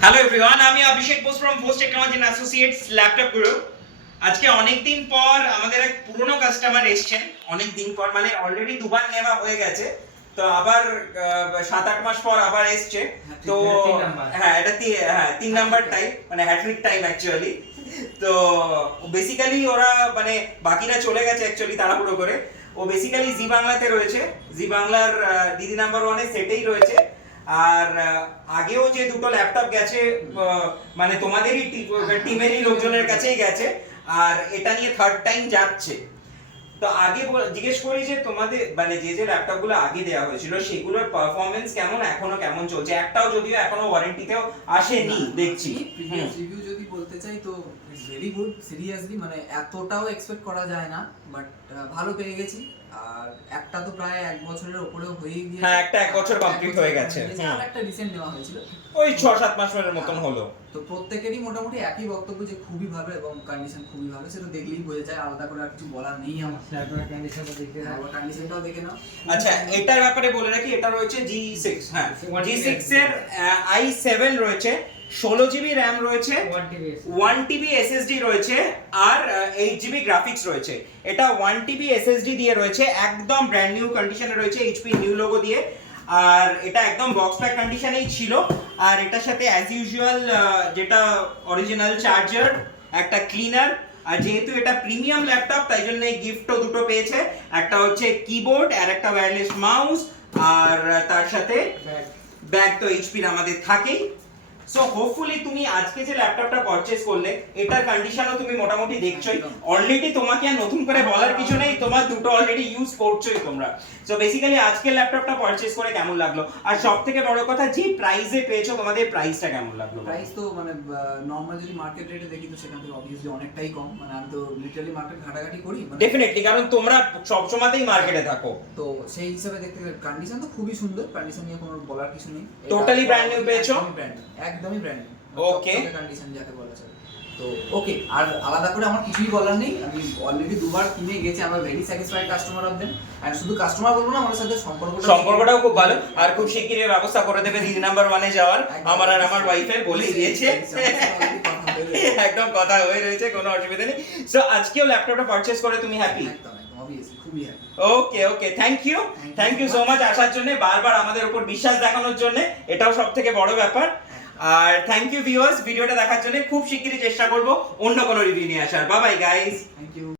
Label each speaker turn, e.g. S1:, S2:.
S1: Hello everyone আমি Abhishek Bose from post technology and associates laptop group আজকে অনেক দিন পর আমাদের এক পুরনো কাস্টমার এসেছেন। অনেক দিন পর মানে অলরেডি দুবার নেওয়া হয়ে গেছে। তো আবার সাত আট মাস পর আবার এসছে। তো
S2: তিন নাম্বার।
S1: হ্যাঁ এটা তি- হ্যাঁ তিন নাম্বার টাইম মানে হ্যাট্রিক টাইম অ্যাকচুয়ালি তো বেসিক্যালি ওরা মানে বাকিরা চলে গেছে অ্যাকচুয়ালি তাড়াহুড়ো করে। ও বেসিক্যালি জি বাংলাতে রয়েছে। জি বাংলার দিদি নাম্বার ওয়ানে সেটেই রয়েছে। আর আগেও যে দুটো ল্যাপটপ গেছে মানে তোমাদেরই টিমেরই লোকজনের কাছেই গেছে, আর এটা নিয়ে থার্ড টাইম যাচ্ছে। তো আগে জিজ্ঞেস করি যে তোমাদের মানে যে যে ল্যাপটপগুলো আগে দেওয়া হয়েছিল সেগুলোর পারফরমেন্স কেমন এখনও কেমন চলছে? একটাও যদিও এখনও ওয়ারেন্টিতেও আসেনি দেখছি।
S2: রিভিউ যদি বলতে চাই তো ইটস ভেরি গুড সিরিয়াসলি মানে এতটাও এক্সপেক্ট করা যায় না বাট ভালো পেয়ে গেছি। আর একটা তো প্রায় এক বছরের উপরেও হয়ে গিয়েছে।
S1: হ্যাঁ, একটা এক বছর complete হয়ে গেছে।
S2: আর একটা রিসেন্ট নেওয়া হয়েছিল।
S1: ওই ছ সাত মাসের মতন হলো।
S2: তো প্রত্যেকেরই মোটামুটি একই বক্তব্য যে খুবই ভালো এবং কন্ডিশন খুবই ভালো সেটা দেখলেই বোঝা যায় আলাদা করে আর কিছু বলার নেই আমার। হ্যাঁ
S1: আচ্ছা এটার ব্যাপারে বলে রাখি এটা রয়েছে জি সিক্স হ্যাঁ জি সিক্স এর আই সেভেন রয়েছে ষোলো জিবি র্যাম রয়েছে
S3: ওয়ান
S1: টিবি এসএসডি রয়েছে আর এইট জিবি গ্রাফিক্স রয়েছে। এটা ওয়ান টিবি এসএসডি দিয়ে রয়েছে একদম ব্র্যান্ড নিউ কন্ডিশনে রয়েছে এইচপি নিউ লোগো দিয়ে। আর এটা একদম বক্স প্যাক কন্ডিশনেই ছিল। আর এটার সাথে অ্যাজ ইউজুয়াল যেটা অরিজিনাল চার্জার একটা ক্লিনার আর যেহেতু এটা প্রিমিয়াম ল্যাপটপ তাই জন্য এই গিফটও দুটো পেয়েছে। একটা হচ্ছে কিবোর্ড আর একটা ওয়্যারলেস মাউস আর তার সাথে ব্যাগ তো এইচপির আমাদের থাকেই। সো হোপফুলি তুমি আজকে যে ল্যাপটপটা পারচেজ করলে এটার কন্ডিশনও তুমি মোটামুটি দেখছোই। অলরেডি তোমাকে আর নতুন করে বলার কিছু নেই তোমার দুটো অলরেডি ইউজ করছোই তোমরা। সো বেসিক্যালি আজকে ল্যাপটপটা পারচেজ করে কেমন লাগল? আর সব থেকে বড় কথা যে প্রাইসে পেয়েছ তোমাদের প্রাইসটা কেমন লাগল?
S2: প্রাইস তো মানে নর্মাল যদি মার্কেট রেটে দেখি তো সেখান থেকে অবভিয়াসলি অনেকটাই কম। মানে আমি তো লিটারালি মার্কেট ঘাটাঘাটি করি মানে
S1: ডেফিনেটলি কারণ তোমরা সব সময়তেই মার্কেটে থাকো।
S2: তো সেই হিসাবে দেখতে গেলে কন্ডিশন তো খুবই সুন্দর কন্ডিশন নিয়ে কোনো বলার কিছু নেই।
S1: টোটালি ব্র্যান্ড new পেয়েছ?
S2: ব্র্যান্ড একদমই ব্র্যান্ড নিউ
S1: Okay.
S2: কন্ডিশন যাকে বলা চলে তো ওকে আর আলাদা করে আমার কিছুই বলার নেই। আমি অলরেডি দুবার কিনে গেছি আমার very satisfied customer of them আর শুধু কাস্টমার বলব না আমার সাথে সম্পর্কটা
S1: সম্পর্কটাও খুব ভালো। আর খুব শিগগিরই ব্যবস্থা করে দেবে দিদি নাম্বার ওয়ানে যাওয়ার। আমার আর আমার ওয়াইফের বলেই দিয়েছে। একদম কথা হয়ে রয়েছে। কোনো অসুবিধা নেই। সো আজকেও ল্যাপটপটা পারচেজ করে তুমি হ্যাপি
S2: একদম
S1: okay okay thank you thank you so much আসার জন্য বারবার আমাদের উপর বিশ্বাস দেখানোর জন্য। এটাও সব থেকে বড় ব্যাপার। আর থ্যাংক ইউ ভিউয়ার্স ভিডিওটা দেখার জন্য খুব শিগগিরই চেষ্টা করব অন্য কোনো রিভিউ নিয়ে আসার। Bye bye guys
S2: thank you